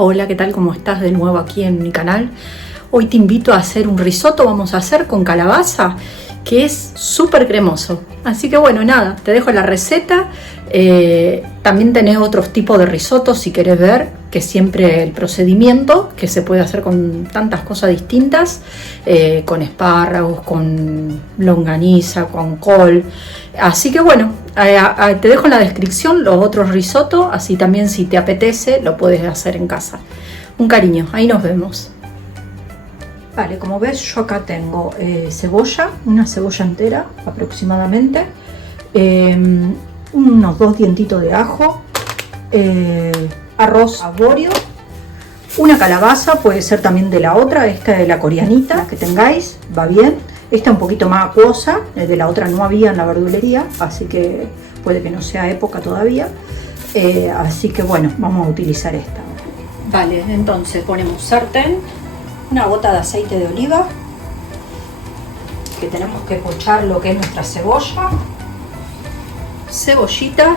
Hola, ¿qué tal? ¿Cómo estás? De nuevo aquí en mi canal. Hoy te invito a hacer un risotto, vamos a hacer con calabaza, que es súper cremoso. Así que bueno, nada, te dejo la receta. También tenés otros tipos de risotto si querés ver, que siempre el procedimiento, que se puede hacer con tantas cosas distintas, con espárragos, con longaniza, con col. Así que bueno, te dejo en la descripción los otros risotto, así también si te apetece lo puedes hacer en casa. Un cariño, ahí nos vemos. Vale, como ves yo acá tengo cebolla, una cebolla entera aproximadamente, unos 2 dientitos de ajo, arroz arbóreo, una calabaza, puede ser también de la otra, esta de la coreanita que tengáis, va bien. Esta un poquito más acuosa, de la otra no había en la verdulería, así que puede que no sea época todavía. Así que bueno, vamos a utilizar esta. Vale, entonces ponemos sartén, una gota de aceite de oliva, que tenemos que pochar lo que es nuestra cebolla, cebollita,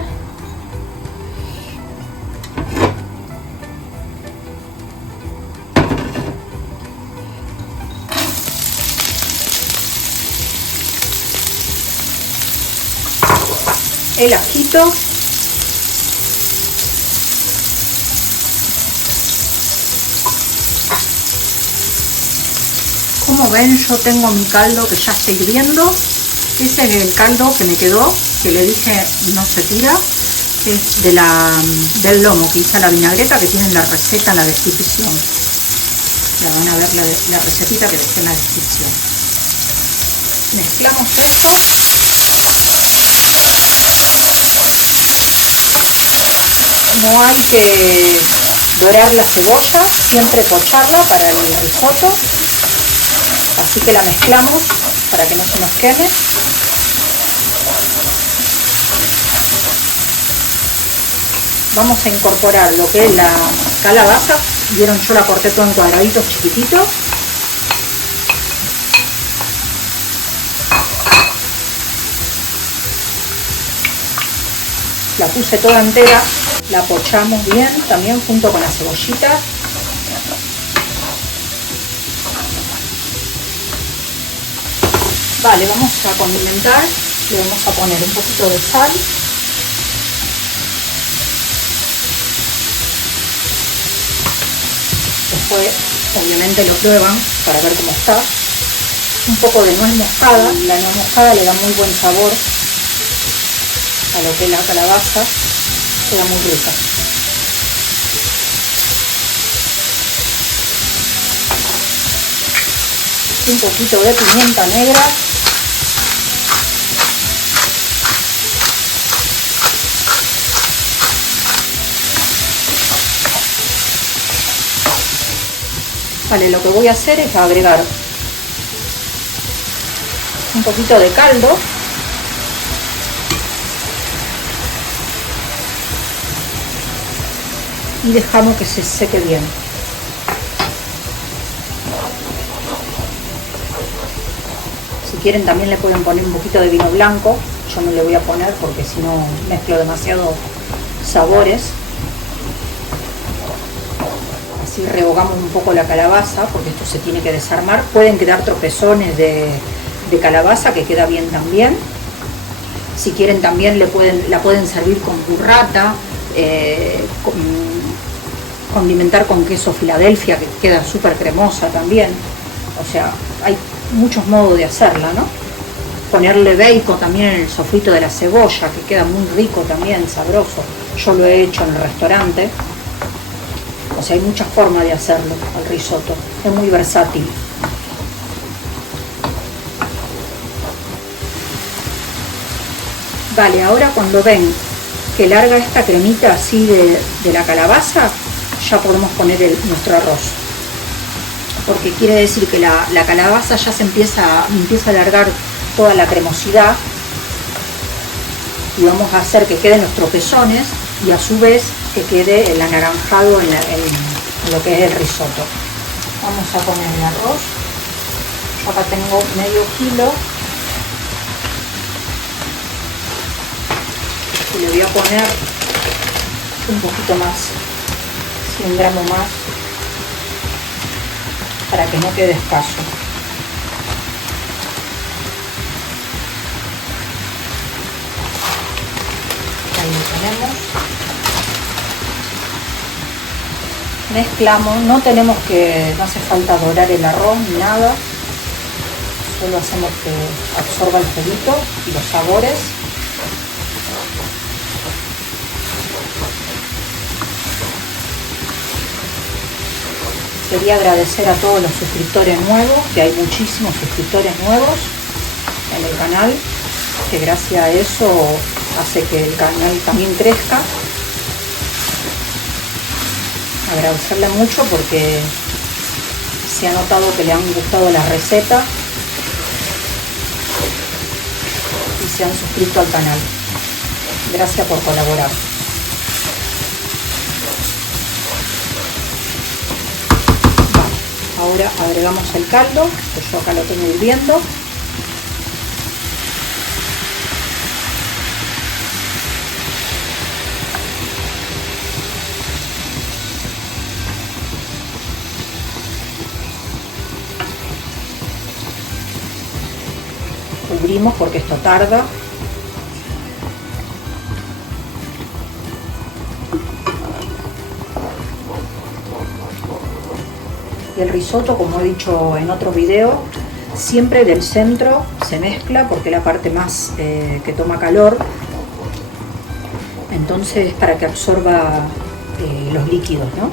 el ajito, como ven yo tengo mi caldo que ya está hirviendo. Ese es el caldo que me quedó, que le dije no se tira, es del lomo que hice la vinagreta, que tienen la receta en la descripción. La van a ver la recetita que dejé en la descripción. Mezclamos esto. No hay que dorar la cebolla, siempre pocharla para el risotto. Así que la mezclamos para que no se nos queme. Vamos a incorporar lo que es la calabaza. Vieron, yo la corté todo en cuadraditos chiquititos. La puse toda entera, la pochamos bien también junto con la cebollita. Vale, vamos a condimentar, le vamos a poner un poquito de sal. Después, obviamente, lo prueban para ver cómo está. Un poco de nuez moscada, la nuez moscada le da muy buen sabor a lo que es la calabaza, queda muy rica. Un poquito de pimienta negra. Vale, lo que voy a hacer es agregar un poquito de caldo. Y dejamos que se seque bien. Si quieren también le pueden poner un poquito de vino blanco. Yo no le voy a poner porque si no mezclo demasiado sabores. Así rehogamos un poco la calabaza porque esto se tiene que desarmar. Pueden quedar tropezones de calabaza que queda bien también. Si quieren también la pueden servir con burrata, condimentar con queso Filadelfia que queda súper cremosa también. O sea, hay muchos modos de hacerla, ¿no? Ponerle bacon también en el sofrito de la cebolla, que queda muy rico también, sabroso. Yo lo he hecho en el restaurante. O sea, hay muchas formas de hacerlo, el risotto. Es muy versátil. Vale, ahora cuando ven que larga esta cremita así de la calabaza, ya podemos poner nuestro arroz. Porque quiere decir que la calabaza ya empieza a alargar toda la cremosidad. Y vamos a hacer que queden los tropezones y a su vez que quede el anaranjado en lo que es el risotto. Vamos a poner el arroz. Yo acá tengo medio kilo. Y le voy a poner un poquito más. casi 1 gramo más para que no quede escaso. Ahí lo tenemos. Mezclamos, no hace falta dorar el arroz ni nada, solo hacemos que absorba el juguito y los sabores. Quería agradecer a todos los suscriptores nuevos, que hay muchísimos suscriptores nuevos en el canal, que gracias a eso hace que el canal también crezca. Agradecerle mucho porque se ha notado que le han gustado las recetas y se han suscrito al canal. Gracias por colaborar. Ahora agregamos el caldo, que yo acá lo tengo hirviendo. Cubrimos porque esto tarda. Y el risotto, como he dicho en otro video, siempre del centro se mezcla porque es la parte más que toma calor. Entonces, para que absorba los líquidos, ¿no?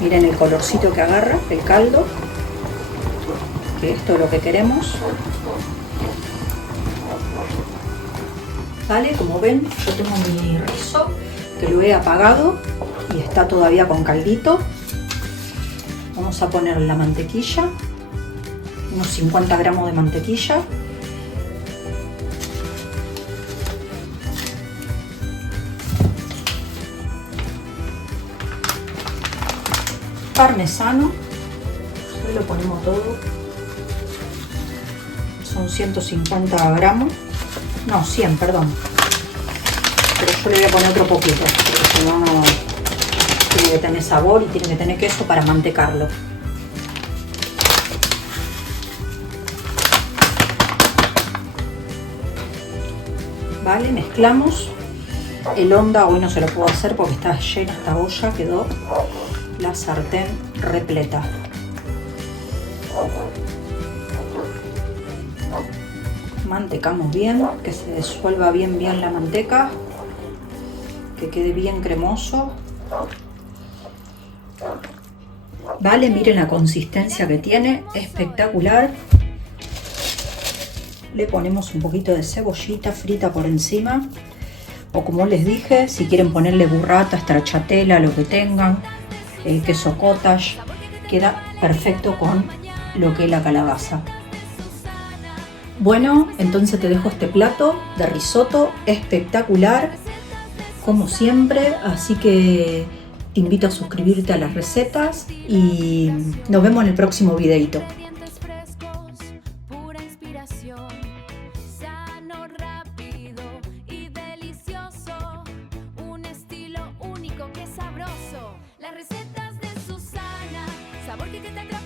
Miren el colorcito que agarra el caldo, que esto es lo que queremos. Vale, como ven, yo tengo mi rizo que lo he apagado y está todavía con caldito. Vamos a poner la mantequilla, unos 50 gramos de mantequilla. Parmesano, hoy lo ponemos todo, son 150 gramos, no 100, perdón, pero yo le voy a poner otro poquito, porque si no, tiene que tener sabor y tiene que tener queso para mantecarlo. Vale, mezclamos. El onda hoy no se lo puedo hacer porque está llena esta olla, quedó la sartén repleta. Mantecamos bien, que se disuelva bien la manteca, que quede bien cremoso. Vale, miren la consistencia que tiene, espectacular. Le ponemos un poquito de cebollita frita por encima, o como les dije, si quieren ponerle burrata, stracciatella, lo que tengan, queso cottage, queda perfecto con lo que es la calabaza. Bueno, entonces te dejo este plato de risotto espectacular, como siempre, así que te invito a suscribirte a las recetas y nos vemos en el próximo videito. Las recetas de Susana, sabor que te atrapa.